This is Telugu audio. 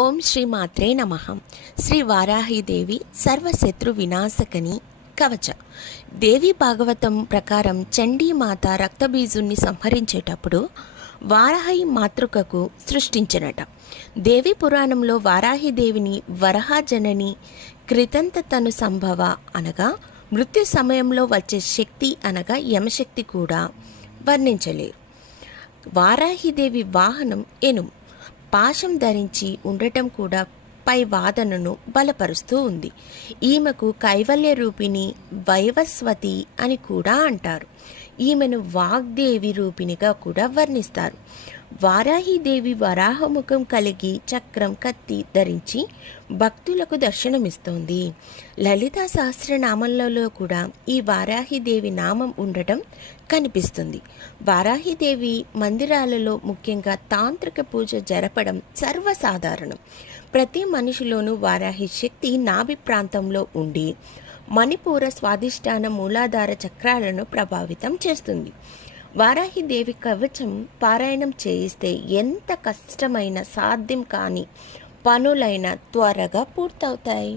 ఓం శ్రీ మాత్రే నమః. శ్రీ వారాహిదేవి సర్వశత్రు వినాశకని కవచ. దేవి భాగవతం ప్రకారం చండీమాత రక్తబీజుణ్ణి సంహరించేటప్పుడు వారాహి మాతృకకు సృష్టించినట. దేవి పురాణంలో వారాహిదేవిని వరహాజనని కృతంతతను సంభవ అనగా మృత్యు సమయంలో వచ్చే శక్తి అనగా యమశక్తి కూడా వర్ణించలేరు. వారాహిదేవి వాహనం ఎనుము, పాశం ధరించి ఉండటం కూడా పై వాదనను బలపరుస్తూ ఉంది. ఈమెకు కైవల్య రూపిణి వైవస్వతి అని కూడా అంటారు. ఈమెను వాగ్దేవి రూపిణిగా కూడా వర్ణిస్తారు. వారాహిదేవి వరాహముఖం కలిగి చక్రం కత్తి ధరించి భక్తులకు దర్శనమిస్తోంది. లలితా సహస్రనామంలో కూడా ఈ వారాహిదేవి నామం ఉండటం కనిపిస్తుంది. వారాహిదేవి మందిరాలలో ముఖ్యంగా తాంత్రిక పూజ జరపడం సర్వసాధారణం. ప్రతి మనిషిలోనూ వారాహి శక్తి నాభి ప్రాంతంలో ఉండి మణిపూర స్వాధిష్టాన మూలాధార చక్రాలను ప్రభావితం చేస్తుంది. వారాహిదేవి కవచం పారాయణం చేయిస్తే ఎంత కష్టమైన సాధ్యం కాని పనులైనా త్వరగా పూర్తవుతాయి.